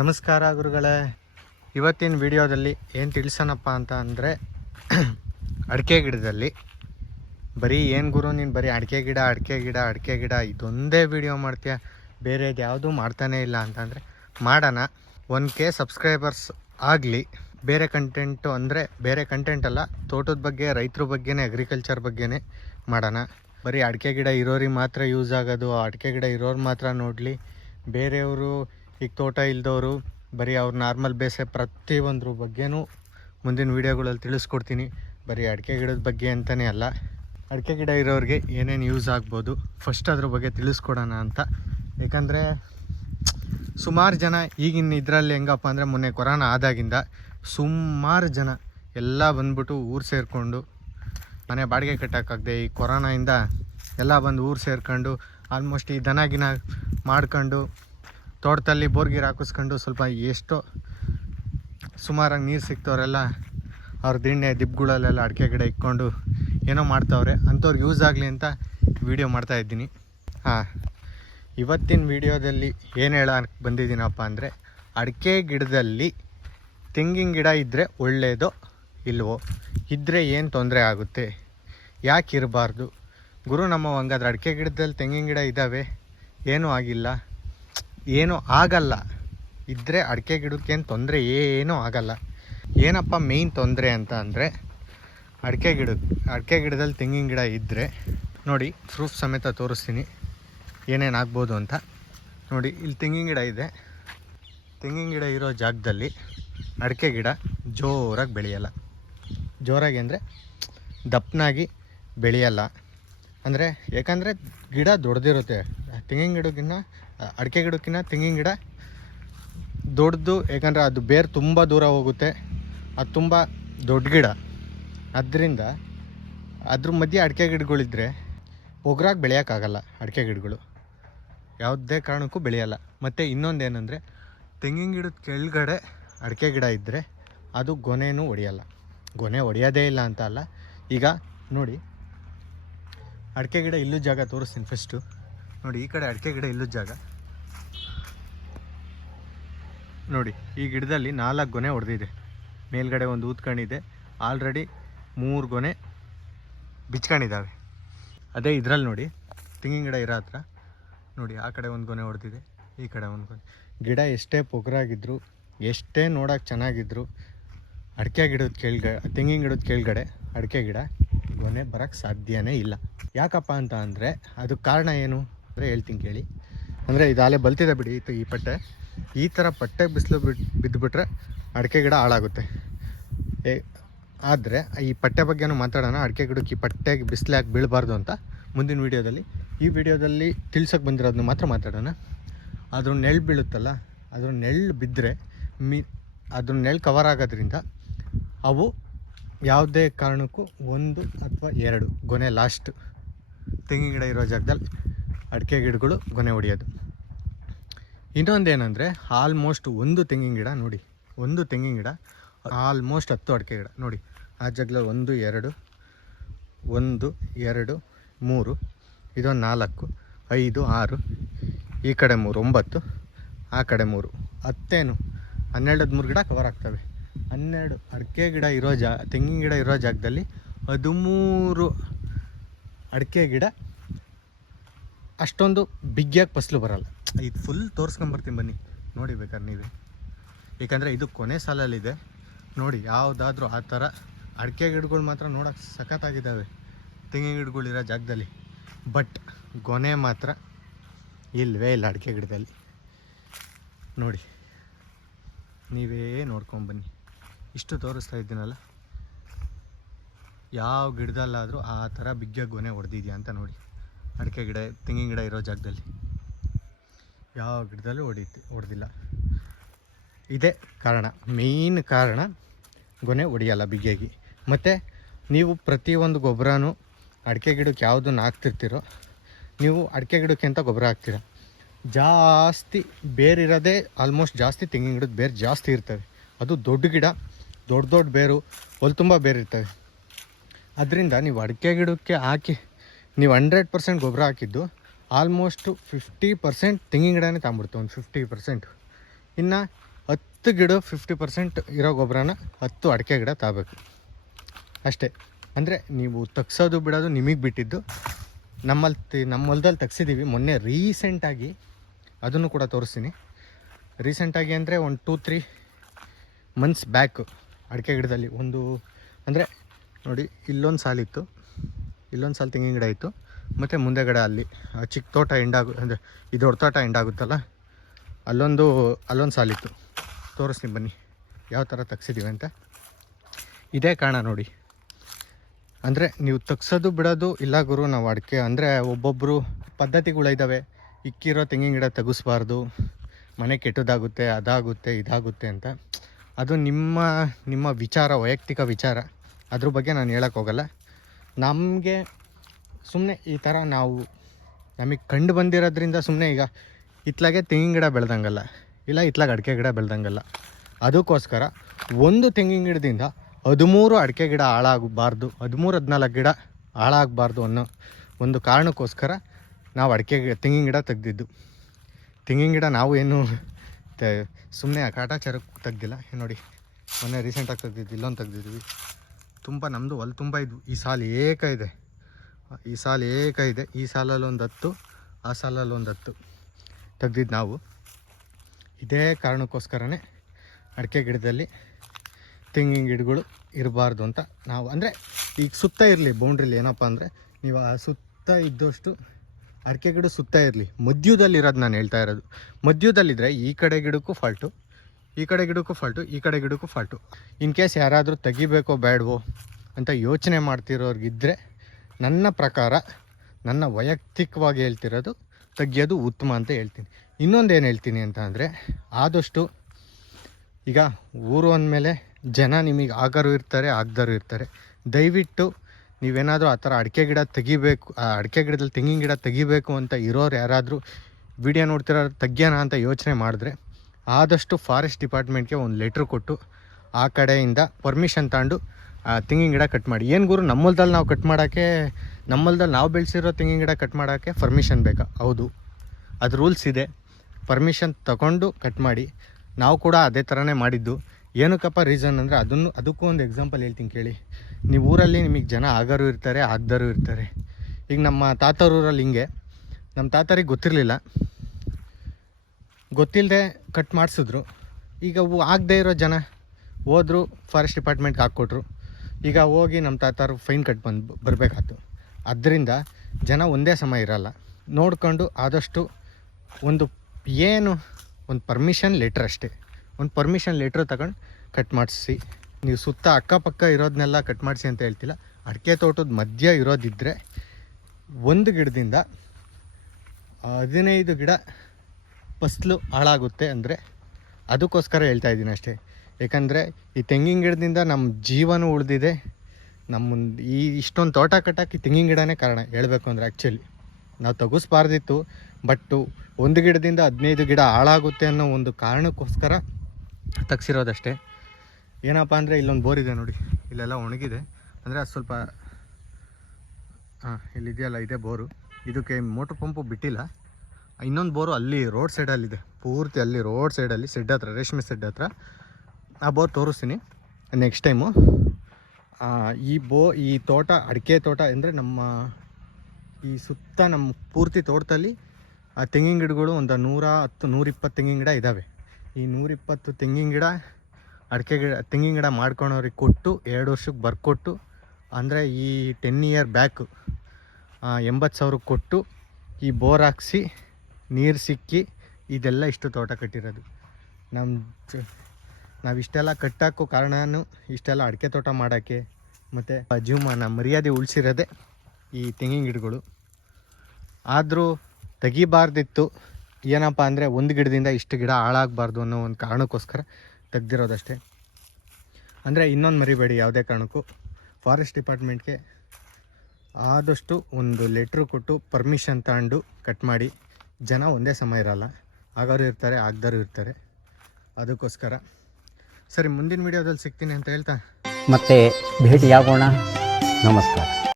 ನಮಸ್ಕಾರ ಗುರುಗಳೇ. ಇವತ್ತಿನ ವಿಡಿಯೋದಲ್ಲಿ ಏನು ತಿಳಿಸೋಣಪ್ಪ ಅಂತ ಅಂದರೆ ಅಡಿಕೆ ಗಿಡದಲ್ಲಿ ಬರೀ ಏನು ಗುರು, ನೀನು ಬರೀ ಅಡಿಕೆ ಗಿಡ ಅಡಿಕೆ ಗಿಡ ಅಡಿಕೆ ಗಿಡ, ಇದೊಂದೇ ವಿಡಿಯೋ ಮಾಡ್ತೀಯ? ಬೇರೆದು ಯಾವುದೂ ಮಾಡ್ತಾನೆ ಇಲ್ಲ ಅಂತಂದರೆ ಮಾಡೋಣ. ಒನ್ ಕೆ ಸಬ್ಸ್ಕ್ರೈಬರ್ಸ್ ಆಗಲಿ, ಬೇರೆ ಕಂಟೆಂಟು ಅಂದರೆ ಬೇರೆ ಕಂಟೆಂಟ್ ಅಲ್ಲ, ತೋಟದ ಬಗ್ಗೆ, ರೈತರ ಬಗ್ಗೆನೇ ಅಗ್ರಿಕಲ್ಚರ್ ಬಗ್ಗೆನೇ ಮಾಡೋಣ. ಬರೀ ಅಡಿಕೆ ಗಿಡ ಇರೋರಿಗೆ ಮಾತ್ರ ಯೂಸ್ ಆಗೋದು, ಅಡಿಕೆ ಗಿಡ ಇರೋರು ಮಾತ್ರ ನೋಡಲಿ. ಬೇರೆಯವರು ಈಗ ತೋಟ ಇಲ್ದವರು ಬರೀ ಅವ್ರ ನಾರ್ಮಲ್ ಬೇಸೆ ಪ್ರತಿಯೊಂದ್ರ ಬಗ್ಗೆನೂ ಮುಂದಿನ ವೀಡಿಯೋಗಳಲ್ಲಿ ತಿಳಿಸ್ಕೊಡ್ತೀನಿ. ಬರೀ ಅಡಿಕೆ ಗಿಡದ ಬಗ್ಗೆ ಅಂತಲೇ ಅಲ್ಲ. ಅಡಿಕೆ ಗಿಡ ಇರೋರಿಗೆ ಏನೇನು ಯೂಸ್ ಆಗ್ಬೋದು ಫಸ್ಟ್ ಅದ್ರ ಬಗ್ಗೆ ತಿಳಿಸ್ಕೊಡೋಣ ಅಂತ. ಯಾಕಂದರೆ ಸುಮಾರು ಜನ ಈಗಿನ ಇದರಲ್ಲಿ ಹೆಂಗಪ್ಪ ಅಂದರೆ ಮೊನ್ನೆ ಕೊರೋನಾ ಆದಾಗಿಂದ ಸುಮಾರು ಜನ ಎಲ್ಲ ಬಂದ್ಬಿಟ್ಟು ಊರು ಸೇರಿಕೊಂಡು ಮನೆ ಬಾಡಿಗೆ ಕಟ್ಟೋಕ್ಕಾಗದೆ ಈ ಕೊರೋನಾಯಿಂದ ಎಲ್ಲ ಬಂದು ಊರು ಸೇರ್ಕೊಂಡು ಆಲ್ಮೋಸ್ಟ್ ಈ ದನ ಗಿನ ಮಾಡ್ಕೊಂಡು ತೋಟದಲ್ಲಿ ಬೋರ್ಗೀರ್ ಹಾಕಿಸ್ಕೊಂಡು ಸ್ವಲ್ಪ ಎಷ್ಟೋ ಸುಮಾರಾಗಿ ನೀರು ಸಿಕ್ತವ್ರೆಲ್ಲ ಅವ್ರ ದಿಣ್ಣೆ ದಿಬ್ಗಳಲ್ಲೆಲ್ಲ ಅಡಿಕೆ ಗಿಡ ಇಕ್ಕೊಂಡು ಏನೋ ಮಾಡ್ತಾವ್ರೆ. ಅಂಥವ್ರಿಗೆ ಯೂಸ್ ಆಗಲಿ ಅಂತ ವೀಡಿಯೋ ಮಾಡ್ತಾ ಇದ್ದೀನಿ. ಹಾಂ, ಇವತ್ತಿನ ವಿಡಿಯೋದಲ್ಲಿ ಏನು ಹೇಳಕ್ಕೆ ಬಂದಿದ್ದೀನಪ್ಪ ಅಂದರೆ, ಅಡಿಕೆ ಗಿಡದಲ್ಲಿ ತೆಂಗಿನ ಗಿಡ ಇದ್ದರೆ ಒಳ್ಳೆಯದೋ ಇಲ್ವೋ ಇದ್ದರೆ ಏನು ತೊಂದರೆ ಆಗುತ್ತೆ, ಯಾಕೆ ಇರಬಾರ್ದು? ಗುರು, ನಮ್ಮ ಹಂಗಾದ್ರೆ ಅಡಿಕೆ ಗಿಡದಲ್ಲಿ ತೆಂಗಿನ ಗಿಡ ಇದ್ದಾವೆ ಏನೂ ಆಗಿಲ್ಲ. ಏನೂ ಆಗಲ್ಲ. ಇದ್ದರೆ ಅಡಿಕೆ ಗಿಡಕ್ಕೇನು ತೊಂದರೆ ಏನೂ ಆಗಲ್ಲ. ಏನಪ್ಪ ಮೇಯ್ನ್ ತೊಂದರೆ ಅಂತ ಅಂದರೆ, ಅಡಿಕೆ ಗಿಡ, ಅಡಿಕೆ ಗಿಡದಲ್ಲಿ ತೆಂಗಿನ ಗಿಡ ಇದ್ದರೆ ನೋಡಿ ಪ್ರೂಫ್ ಸಮೇತ ತೋರಿಸ್ತೀನಿ. ಏನೇನು ಆಗ್ಬೋದು ಅಂತ. ನೋಡಿ, ಇಲ್ಲಿ ತೆಂಗಿನ ಗಿಡ ಇದೆ. ತೆಂಗಿನ ಗಿಡ ಇರೋ ಜಾಗದಲ್ಲಿ ಅಡಿಕೆ ಗಿಡ ಜೋರಾಗಿ ಬೆಳೆಯಲ್ಲ. ಜೋರಾಗಿ ಅಂದರೆ ದಪ್ಪನಾಗಿ ಬೆಳೆಯಲ್ಲ. ಅಂದರೆ, ಯಾಕಂದರೆ ಗಿಡ ದೊಡ್ಡದಿರುತ್ತೆ. ತೆಂಗಿನ ಗಿಡಕ್ಕಿನ್ನ ಅಡಿಕೆ ಗಿಡಕ್ಕಿನ್ನ ತೆಂಗಿನ ಗಿಡ ದೊಡ್ಡದು, ಯಾಕಂದರೆ ಅದು ಬೇರೆ ತುಂಬ ದೂರ ಹೋಗುತ್ತೆ. ಅದು ತುಂಬ ದೊಡ್ಡ ಗಿಡ. ಅದರಿಂದ ಅದ್ರ ಮಧ್ಯೆ ಅಡಿಕೆ ಗಿಡಗಳಿದ್ರೆ ಒಗ್ರಾಗಿ ಬೆಳೆಯೋಕ್ಕಾಗಲ್ಲ ಅಡಿಕೆ ಗಿಡಗಳು. ಯಾವುದೇ ಕಾರಣಕ್ಕೂ ಬೆಳೆಯಲ್ಲ. ಮತ್ತು ಇನ್ನೊಂದು ಏನಂದರೆ, ತೆಂಗಿನ ಗಿಡದ ಕೆಳಗಡೆ ಅಡಿಕೆ ಗಿಡ ಇದ್ದರೆ ಅದು ಗೊನೆನೂ ಹೊಡೆಯಲ್ಲ ಗೊನೆ ಹೊಡೆಯೋದೇ ಇಲ್ಲ ಅಂತ ಅಲ್ಲ. ಈಗ ನೋಡಿ, ಅಡಿಕೆ ಗಿಡ ಇಲ್ಲೂ ಜಾಗ ತೋರಿಸ್ತೀನಿ ಫಸ್ಟು ನೋಡಿ, ಈ ಕಡೆ ಅಡಿಕೆ ಗಿಡ ಇಲ್ಲೂ ಜಾಗ. ನೋಡಿ, ಈ ಗಿಡದಲ್ಲಿ ನಾಲ್ಕು ಗೊನೆ ಹೊಡೆದಿದೆ ಮೇಲ್ಗಡೆ ಒಂದು ಊದ್ಕೊಂಡಿದೆ ಆಲ್ರೆಡಿ ಮೂರು ಗೊನೆ ಬಿಚ್ಕೊಂಡಿದ್ದಾವೆ ಅದೇ ಇದರಲ್ಲಿ ನೋಡಿ, ತೆಂಗಿನ ಗಿಡ ಇರೋ ಹತ್ರ. ನೋಡಿ, ಆ ಕಡೆ ಒಂದು ಗೊನೆ ಹೊಡೆದಿದೆ ಈ ಕಡೆ ಒಂದು ಗೊನೆ. ಗಿಡ ಎಷ್ಟೇ ಪೊಗರಾಗಿದ್ದರು ಎಷ್ಟೇ ನೋಡೋಕೆ ಚೆನ್ನಾಗಿದ್ರು, ಅಡಿಕೆ ಗಿಡದ ಕೆಳಗಡೆ ತೆಂಗಿನ ಗಿಡದ ಕೆಳಗಡೆ ಅಡಿಕೆ ಗಿಡ ಗೊನೆ ಬರೋಕ್ಕೆ ಸಾಧ್ಯವೇ ಇಲ್ಲ. ಯಾಕಪ್ಪ ಅಂತ ಅಂದರೆ, ಅದಕ್ಕೆ ಕಾರಣ ಏನು? ಅಂದರೆ ಹೇಳ್ತೀನಿ ಕೇಳಿ. ಅಂದರೆ ಇದಾಲೆ ಬಲ್ತಿದೆ ಬಿಡಿ ಇತ್ತು ಈ ಪಟ್ಟೆ. ಈ ಥರ ಪಟ್ಟೆ ಬಿಸಿಲು ಬಿಟ್ಟು ಬಿದ್ದುಬಿಟ್ರೆ ಅಡಿಕೆ ಗಿಡ ಹಾಳಾಗುತ್ತೆ. ಏ, ಆದರೆ ಈ ಪಟ್ಟೆ ಬಗ್ಗೆನೂ ಮಾತಾಡೋಣ. ಅಡಿಕೆ ಗಿಡಕ್ಕೆ ಈ ಪಟ್ಟೆಗೆ ಬಿಸಿಲು ಬೀಳಬಾರ್ದು ಅಂತ ಮುಂದಿನ ವೀಡಿಯೋದಲ್ಲಿ. ಈ ವಿಡಿಯೋದಲ್ಲಿ ತಿಳ್ಸೋಕೆ ಬಂದಿರೋದನ್ನ ಮಾತ್ರ ಮಾತಾಡೋಣ. ಅದ್ರ ನೆಳ್ಳು ಬೀಳುತ್ತಲ್ಲ ಅದ್ರ ನೆಳ್ಳು ಬಿದ್ದರೆ ಮಿ ಅದ್ರ ನೆಳ್ಳು ಕವರ್ ಆಗೋದ್ರಿಂದ ಅವು ಯಾವುದೇ ಕಾರಣಕ್ಕೂ ಒಂದು ಅಥವಾ ಎರಡು, ಗೊನೆ ಲಾಸ್ಟ್ ತೆಂಗಿನ ಗಿಡ ಇರೋ ಜಾಗದಲ್ಲಿ ಅಡಿಕೆ ಗಿಡಗಳು ಗೊನೆ ಹೊಡೆಯೋದು ಇನ್ನೊಂದೇನೆಂದರೆ ಆಲ್ಮೋಸ್ಟ್ ಒಂದು ತೆಂಗಿನ ಗಿಡ ನೋಡಿ, ಒಂದು ತೆಂಗಿನ ಗಿಡ ಆಲ್ಮೋಸ್ಟ್ ಹತ್ತು ಅಡಿಕೆ ಗಿಡ ನೋಡಿ. ಆ ಜಾಗದಲ್ಲಿ ಒಂದು, ಎರಡು ಒಂದು, ಎರಡು, ಮೂರು, ಇದೊಂದು ನಾಲ್ಕು, ಐದು, ಆರು, ಈ ಕಡೆ ಮೂರು, ಒಂಬತ್ತು, ಆ ಕಡೆ ಮೂರು. ಹತ್ತೇನು? ಹನ್ನೆರಡು, ಹದಿಮೂರು ಗಿಡ ಕವರ್ ಆಗ್ತವೆ. ಹನ್ನೆರಡು ಅಡಿಕೆ ಗಿಡ ಇರೋ ಜಾ, ತೆಂಗಿನ ಗಿಡ ಇರೋ ಜಾಗದಲ್ಲಿ ಹದಿಮೂರು ಅಡಿಕೆ ಗಿಡ ಅಷ್ಟೊಂದು ಬಿಗ್ಗಿಯಾಗಿ ಫಸಲು ಬರಲ್ಲ. ಇದು ಫುಲ್ ತೋರಿಸ್ಕೊಂಬರ್ತೀನಿ ಬನ್ನಿ. ನೋಡಿ ಬೇಕಾದ್ರೆ ನೀವೇ. ಏಕೆಂದರೆ ಇದು ಕೊನೆ ಸಾಲಲ್ಲಿದೆ. ನೋಡಿ, ಯಾವುದಾದ್ರೂ ಆ ಥರ ಅಡಿಕೆ ಗಿಡಗಳು ಮಾತ್ರ ನೋಡೋಕ್ಕೆ ಸಖತ್ತಾಗಿದ್ದಾವೆ. ತೆಂಗಿನ ಗಿಡಗಳಿರೋ ಜಾಗದಲ್ಲಿ. ಬಟ್ ಗೊನೆ ಮಾತ್ರ ಇಲ್ಲವೇ ಇಲ್ಲ ಅಡಿಕೆ ಗಿಡದಲ್ಲಿ. ನೋಡಿ, ನೀವೇ ನೋಡ್ಕೊಂಬನ್ನಿ. ಇಷ್ಟು ತೋರಿಸ್ತಾ ಇದ್ದೀನಲ್ಲ? ಯಾವ ಗಿಡದಲ್ಲಾದರೂ ಆ ಥರ ಬಿಗ್ಗ ಗೊನೆ ಹೊಡೆದಿದ್ಯಾ ಅಂತ ನೋಡಿ. ಅಡಿಕೆ ಗಿಡ, ತೆಂಗಿನ ಗಿಡ ಇರೋ ಜಾಗದಲ್ಲಿ. ಯಾವ ಗಿಡದಲ್ಲೂ ಹೊಡಿತಿ, ಹೊಡೆದಿಲ್ಲ. ಇದೇ ಕಾರಣ ಮೇಯ್ನ್ ಕಾರಣ ಗೊನೆ ಹೊಡಿಯಲ್ಲ ಬಿಗಿಯಾಗಿ. ಮತ್ತು ನೀವು ಪ್ರತಿಯೊಂದು ಗೊಬ್ಬರನೂ ಅಡಿಕೆ ಗಿಡಕ್ಕೆ ಯಾವುದನ್ನು ಹಾಕ್ತಿರ್ತೀರೋ ನೀವು ಅಡಿಕೆ ಗಿಡಕ್ಕೆ ಅಂತ ಗೊಬ್ಬರ ಹಾಕ್ತೀರ? ಜಾಸ್ತಿ ಬೇರಿರೋದೇ ಆಲ್ಮೋಸ್ಟ್ ಜಾಸ್ತಿ ತೆಂಗಿನ ಗಿಡದ ಬೇರು ಜಾಸ್ತಿ ಇರ್ತವೆ. ಅದು ದೊಡ್ಡ ಗಿಡ, ದೊಡ್ಡ ದೊಡ್ಡ ಬೇರು ಹೊಲ್ ತುಂಬ ಬೇರಿರ್ತವೆ. ಅದರಿಂದ ನೀವು ಅಡಿಕೆ ಗಿಡಕ್ಕೆ ಹಾಕಿ ನೀವು ಹಂಡ್ರೆಡ್ ಪರ್ಸೆಂಟ್ ಗೊಬ್ಬರ ಹಾಕಿದ್ದು ಆಲ್ಮೋಸ್ಟು ಫಿಫ್ಟಿ ಪರ್ಸೆಂಟ್ ತೆಂಗಿನ ಗಿಡನೇ ತಗೊಂಬಿಡುತ್ತೆ ಒಂದು ಫಿಫ್ಟಿ ಪರ್ಸೆಂಟ್. ಇನ್ನು ಹತ್ತು ಗಿಡ ಫಿಫ್ಟಿ ಪರ್ಸೆಂಟ್ ಇರೋ ಗೊಬ್ಬರನ ಹತ್ತು ಅಡಿಕೆ ಗಿಡ ತಗೋಬೇಕು ಅಷ್ಟೇ. ಅಂದರೆ ನೀವು ತಗ್ಸೋದು ಬಿಡೋದು ನಿಮಗೆ ಬಿಟ್ಟಿದ್ದು. ನಮ್ಮಲ್ಲಿ ನಮ್ಮ ಹೊಲದಲ್ಲಿ ತಗ್ಸಿದ್ದೀವಿ ಮೊನ್ನೆ ರೀಸೆಂಟಾಗಿ ಅದನ್ನು ಕೂಡ ತೋರಿಸ್ತೀನಿ. ರೀಸೆಂಟಾಗಿ ಅಂದರೆ ಒಂದು ಟೂ, ತ್ರೀ ಮಂತ್ಸ್ ಬ್ಯಾಕು ಅಡಿಕೆ ಗಿಡದಲ್ಲಿ ಒಂದು, ಅಂದರೆ ನೋಡಿ ಇಲ್ಲೊಂದು ಸಾಲಿತ್ತು. ಇಲ್ಲೊಂದು ಸಲ ತೆಂಗಿನ ಗಿಡ ಇತ್ತು. ಮತ್ತು ಮುಂದೆಗಡೆ ಅಲ್ಲಿ ಚಿಕ್ಕ ತೋಟ ಎಂಡಾಗು ಅಂದರೆ ಇದು ದೊಡ್ಡ ತೋಟ ಎಂಡಾಗುತ್ತಲ್ಲ ಅಲ್ಲೊಂದು ಅಲ್ಲೊಂದು ಸಾಲಿತ್ತು ತೋರಿಸ್ತೀನಿ ಬನ್ನಿ, ಯಾವ ಥರ ತೆಗ್ಸಿದ್ದೀವಿ ಅಂತ. ಇದೇ ಕಾರಣ ನೋಡಿ. ಅಂದರೆ ನೀವು ತಗ್ಸೋದು ಬಿಡೋದು ಇಲ್ಲ ಗುರು, ನಾವು ಅಡಿಕೆ, ಅಂದರೆ ಒಬ್ಬೊಬ್ಬರು ಪದ್ಧತಿಗಳಿದ್ದಾವೆ ಇಕ್ಕಿರೋ ತೆಂಗಿನ ಗಿಡ ತೆಗಿಸ್ಬಾರ್ದು, ಮನೆ ಕೆಟ್ಟದಾಗುತ್ತೆ, ಅದಾಗುತ್ತೆ, ಇದಾಗುತ್ತೆ ಅಂತ. ಅದು ನಿಮ್ಮ ನಿಮ್ಮ ವಿಚಾರ, ವೈಯಕ್ತಿಕ ವಿಚಾರ. ಅದ್ರ ಬಗ್ಗೆ ನಾನು ಹೇಳೋಕ್ಕೋಗಲ್ಲ ನಮಗೆ ಸುಮ್ಮನೆ ಈ ಥರ ನಾವು ನಮಗೆ ಕಂಡು ಬಂದಿರೋದ್ರಿಂದ ಸುಮ್ಮನೆ ಈಗ ಇತ್ಲಾಗೆ ತೆಂಗಿನ ಗಿಡ ಬೆಳೆದಂಗಲ್ಲ, ಇಲ್ಲ ಇತ್ಲಾಗ ಅಡಿಕೆ ಗಿಡ ಬೆಳ್ದಂಗಲ್ಲ. ಅದಕ್ಕೋಸ್ಕರ ಒಂದು ತೆಂಗಿನ ಗಿಡದಿಂದ ಹದಿಮೂರು ಅಡಿಕೆ ಗಿಡ ಹಾಳಾಗಬಾರ್ದು, ಹದಿಮೂರು, ಹದಿನಾಲ್ಕು ಗಿಡ ಹಾಳಾಗಬಾರ್ದು ಅನ್ನೋ ಒಂದು ಕಾರಣಕ್ಕೋಸ್ಕರ ನಾವು ಅಡಿಕೆ ಗಿಡ ತೆಂಗಿನ ಗಿಡ ತೆಗ್ದಿದ್ದು. ತೆಂಗಿನ ಗಿಡ ನಾವು ಏನು ಸುಮ್ಮನೆ ಕಾಟಾಚಾರಕ್ಕೆ ತೆಗ್ದಿಲ್ಲ. ನೋಡಿ, ಮೊನ್ನೆ ರೀಸೆಂಟಾಗಿ ತೆಗ್ದಿದ್ದು, ಇಲ್ಲೊಂದು ತೆಗ್ದಿದ್ವಿ ತುಂಬ ನಮ್ಮದು ಹೊಲ ತುಂಬ ಇದ್ವು. ಈ ಸಾಲು ಏಕ ಇದೆ. ಈ ಸಾಲು ಏಕ ಇದೆ. ಈ ಸಾಲಲ್ಲಿ ಒಂದು ಹತ್ತು, ಆ ಸಾಲಲ್ಲಿ ಒಂದು ಹತ್ತು ತೆಗ್ದಿದ್ದು ನಾವು. ಇದೇ ಕಾರಣಕ್ಕೋಸ್ಕರನೇ ಅಡಿಕೆ ಗಿಡದಲ್ಲಿ ತೆಂಗಿನ ಗಿಡಗಳು ಇರಬಾರ್ದು ಅಂತ ನಾವು ಅಂದರೆ ಈಗ ಸುತ್ತ ಇರಲಿ ಬೌಂಡ್ರಿಲಿ ಏನಪ್ಪ ಅಂದರೆ ನೀವು ಆ ಸುತ್ತ ಇದ್ದಷ್ಟು ಅಡಿಕೆ ಗಿಡ ಸುತ್ತ ಇರಲಿ. ಮಧ್ಯದಲ್ಲಿರೋದು ನಾನು ಹೇಳ್ತಾ ಇರೋದು. ಮಧ್ಯದಲ್ಲಿದ್ದರೆ ಈ ಕಡೆ ಗಿಡಕ್ಕೂ ಫಾಲ್ಟು ಈ ಕಡೆ ಗಿಡಕ್ಕೂ ಫಾಲ್ಟು ಈ ಕಡೆ ಗಿಡಕ್ಕೂ ಫಾಲ್ಟು ಇನ್ ಕೇಸ್ ಯಾರಾದರೂ ತೆಗಿಬೇಕೋ ಬೇಡವೋ ಅಂತ ಯೋಚನೆ ಮಾಡ್ತಿರೋರ್ಗಿದ್ದರೆ ನನ್ನ ಪ್ರಕಾರ, ನನ್ನ ವೈಯಕ್ತಿಕವಾಗಿ ಹೇಳ್ತಿರೋದು ತೆಗಿಯೋದು ಉತ್ತಮ ಅಂತ ಹೇಳ್ತೀನಿ. ಇನ್ನೊಂದು ಏನು ಹೇಳ್ತೀನಿ ಅಂತ ಅಂದರೆ, ಆದಷ್ಟು ಈಗ ಊರು ಅಂದಮೇಲೆ ಜನ ನಿಮಗೆ ಆಗರು ಇರ್ತಾರೆ, ಆಗದರು ಇರ್ತಾರೆ. ದಯವಿಟ್ಟು ನೀವೇನಾದರೂ ಆ ಥರ ಅಡಿಕೆ ಗಿಡ ತೆಗಿಬೇಕು, ಆ ಅಡಿಕೆ ಗಿಡದಲ್ಲಿ ತೆಂಗಿನ ಗಿಡ ತೆಗಿಬೇಕು ಅಂತ ಇರೋರು ಯಾರಾದರೂ ವಿಡಿಯೋ ನೋಡ್ತಿರೋ ತೆಗ್ಯೋಣ ಅಂತ ಯೋಚನೆ ಮಾಡಿದ್ರೆ ಆದಷ್ಟು ಫಾರೆಸ್ಟ್ ಡಿಪಾರ್ಟ್ಮೆಂಟ್ಗೆ ಒಂದು ಲೆಟ್ರ್ ಕೊಟ್ಟು ಆ ಕಡೆಯಿಂದ ಪರ್ಮಿಷನ್ ತಗೊಂಡು ತೆಂಗಿನ ಗಿಡ ಕಟ್ ಮಾಡಿ. ಏನು ಗುರು ನಮ್ಮಲ್ದಲ್ಲಿ ನಾವು ಕಟ್ ಮಾಡೋಕ್ಕೆ ನಮ್ಮಲ್ದಲ್ಲಿ ನಾವು ಬೆಳೆಸಿರೋ ತೆಂಗಿನ ಗಿಡ ಕಟ್ ಮಾಡೋಕ್ಕೆ ಪರ್ಮಿಷನ್ ಬೇಕಾ? ಹೌದು. ಅದು ರೂಲ್ಸ್ ಇದೆ. ಪರ್ಮಿಷನ್ ತಗೊಂಡು ಕಟ್ ಮಾಡಿ. ನಾವು ಕೂಡ ಅದೇ ಥರನೇ ಮಾಡಿದ್ದು. ಏನಕ್ಕಪ್ಪ ರೀಸನ್ ಅಂದರೆ ಅದನ್ನು, ಅದಕ್ಕೂ ಒಂದು ಎಕ್ಸಾಂಪಲ್ ಹೇಳ್ತೀನಿ ಕೇಳಿ. ನೀವು ಊರಲ್ಲಿ ನಿಮಗೆ ಜನ ಆಗೋರು ಇರ್ತಾರೆ, ಆಗದಾರು ಇರ್ತಾರೆ. ಈಗ ನಮ್ಮ ತಾತರೂರಲ್ಲಿ ಹಿಂಗೆ. ನಮ್ಮ ತಾತರಿಗೆ ಗೊತ್ತಿರಲಿಲ್ಲ. ಗೊತ್ತಿಲ್ಲದೆ ಕಟ್ ಮಾಡಿಸಿದ್ರು. ಈಗ ಆಗದೇ ಇರೋ ಜನ ಹೋದರು ಫಾರೆಸ್ಟ್ ಡಿಪಾರ್ಟ್ಮೆಂಟ್ಗೆ ಹಾಕ್ಕೊಟ್ರು. ಈಗ ಹೋಗಿ ನಮ್ಮ ತಾತಾರು ಫೈನ್ ಕಟ್ ಬಂದು ಬರಬೇಕಾಯ್ತು ಅದರಿಂದ ಜನ ಒಂದೇ ಸಮಯ ಇರಲ್ಲ. ನೋಡಿಕೊಂಡು ಆದಷ್ಟು ಒಂದು ಏನು, ಒಂದು ಪರ್ಮಿಷನ್ ಲೆಟ್ರ್ ಅಷ್ಟೇ. ಒಂದು ಪರ್ಮಿಷನ್ ಲೆಟ್ರ್ ತಗೊಂಡು ಕಟ್ ಮಾಡಿಸಿ. ನೀವು ಸುತ್ತ ಅಕ್ಕಪಕ್ಕ ಇರೋದನ್ನೆಲ್ಲ ಕಟ್ ಮಾಡಿಸಿ ಅಂತ ಹೇಳ್ತಿಲ್ಲ. ಅಡಿಕೆ ತೋಟದ ಮಧ್ಯ ಇರೋದಿದ್ದರೆ ಒಂದು ಗಿಡದಿಂದ ಹದಿನೈದು ಗಿಡ ಫಸ್ಲು ಹಾಳಾಗುತ್ತೆ ಅಂದರೆ ಅದಕ್ಕೋಸ್ಕರ ಹೇಳ್ತಾ ಇದ್ದೀನಿ ಅಷ್ಟೇ. ಏಕೆಂದರೆ ಈ ತೆಂಗಿನ ಗಿಡದಿಂದ ನಮ್ಮ ಜೀವನ ಉಳಿದಿದೆ. ನಮ್ಮ ಈ ಇಷ್ಟೊಂದು ತೋಟ ಕಟ್ಟಕ್ಕೆ ತೆಂಗಿನ ಗಿಡನೇ ಕಾರಣ ಹೇಳಬೇಕು ಅಂದರೆ ಆ್ಯಕ್ಚುಲಿ ನಾವು ತಗಿಸ್ಬಾರ್ದಿತ್ತು ಬಟ್ಟು ಒಂದು ಗಿಡದಿಂದ ಹದಿನೈದು ಗಿಡ ಹಾಳಾಗುತ್ತೆ ಅನ್ನೋ ಒಂದು ಕಾರಣಕ್ಕೋಸ್ಕರ ತೆಗ್ಸಿರೋದಷ್ಟೇ. ಏನಪ್ಪ ಅಂದರೆ ಇಲ್ಲೊಂದು ಬೋರ್ ಇದೆ ನೋಡಿ, ಇಲ್ಲೆಲ್ಲ ಒಣಗಿದೆ. ಅಂದರೆ ಅದು ಸ್ವಲ್ಪ, ಹಾಂ, ಇಲ್ಲಿದೆಯಲ್ಲ, ಇದೆ ಬೋರು. ಇದಕ್ಕೆ ಮೋಟ್ರ್ ಪಂಪು ಬಿಟ್ಟಿಲ್ಲ. ಇನ್ನೊಂದು ಬೋರು ಅಲ್ಲಿ ರೋಡ್ ಸೈಡಲ್ಲಿದೆ ಪೂರ್ತಿ ಅಲ್ಲಿ ರೋಡ್ ಸೈಡಲ್ಲಿ ಸೆಡ್ ಹತ್ರ, ರೇಷ್ಮೆ ಸೆಡ್ ಹತ್ರ. ಆ ಬೋರ್ ತೋರಿಸ್ತೀನಿ ನೆಕ್ಸ್ಟ್ ಟೈಮು ಈ ಬೋ, ಈ ತೋಟ, ಅಡಿಕೆ ತೋಟ ಅಂದರೆ ನಮ್ಮ ಈ ಸುತ್ತ ನಮ್ಮ ಪೂರ್ತಿ ತೋಟದಲ್ಲಿ ಆ ತೆಂಗಿನ ಗಿಡಗಳು ಒಂದು ನೂರ ಹತ್ತು, ನೂರಿಪ್ಪತ್ತು ತೆಂಗಿನ ಗಿಡ ಇದ್ದಾವೆ ಈ ನೂರಿಪ್ಪತ್ತು ತೆಂಗಿನ ಗಿಡ ಅಡಿಕೆ ಗಿಡ, ತೆಂಗಿನ ಗಿಡ ಮಾಡ್ಕೊಳೋರಿಗೆ ಕೊಟ್ಟು, ಎರಡು ವರ್ಷಕ್ಕೆ ಬರ್ಕೊಟ್ಟು, ಅಂದರೆ ಈ ಟೆನ್ ಇಯರ್ ಬ್ಯಾಕು ಎಂಬತ್ತು ಸಾವಿರಕ್ಕೆ ಕೊಟ್ಟು ಈ ಬೋರ್ ಹಾಕ್ಸಿ ನೀರು ಸಿಕ್ಕಿ ಇದೆಲ್ಲ ಇಷ್ಟು ತೋಟ ಕಟ್ಟಿರೋದು. ನಮ್ಮ ನಾವು ಇಷ್ಟೆಲ್ಲ ಕಟ್ಟೋಕ್ಕೂ ಕಾರಣನು ಇಷ್ಟೆಲ್ಲ ಅಡಿಕೆ ತೋಟ ಮಾಡೋಕ್ಕೆ ಮತ್ತು ಜೀವಮಾನ ಮರ್ಯಾದೆ ಉಳಿಸಿರೋದೆ ಈ ತೆಂಗಿನ ಗಿಡಗಳು. ಆದರೂ ತೆಗಿಬಾರ್ದಿತ್ತು, ಏನಪ್ಪ ಅಂದರೆ ಒಂದು ಗಿಡದಿಂದ ಇಷ್ಟು ಗಿಡ ಹಾಳಾಗಬಾರ್ದು ಅನ್ನೋ ಒಂದು ಕಾರಣಕ್ಕೋಸ್ಕರ ತೆಗ್ದಿರೋದಷ್ಟೇ. ಅಂದರೆ ಇನ್ನೊಂದು ಮರಿಬೇಡಿ ಯಾವುದೇ ಕಾರಣಕ್ಕೂ. ಫಾರೆಸ್ಟ್ ಡಿಪಾರ್ಟ್ಮೆಂಟ್ಗೆ ಆದಷ್ಟು ಒಂದು ಲೆಟ್ರು ಕೊಟ್ಟು ಪರ್ಮಿಷನ್ ತಗೊಂಡು ಕಟ್ ಮಾಡಿ. ಜನ ಒಂದೇ ಸಮ ಇರಲ್ಲ. ಆಗೋರು ಇರ್ತಾರೆ ಆಗದರು ಇರ್ತಾರೆ. ಅದಕ್ಕೋಸ್ಕರ. ಸರಿ, ಮುಂದಿನ ವಿಡಿಯೋದಲ್ಲಿ ಸಿಗ್ತೀನಿ ಅಂತ ಹೇಳ್ತಾ. ಮತ್ತೆ ಭೇಟಿಯಾಗೋಣ. ನಮಸ್ಕಾರ.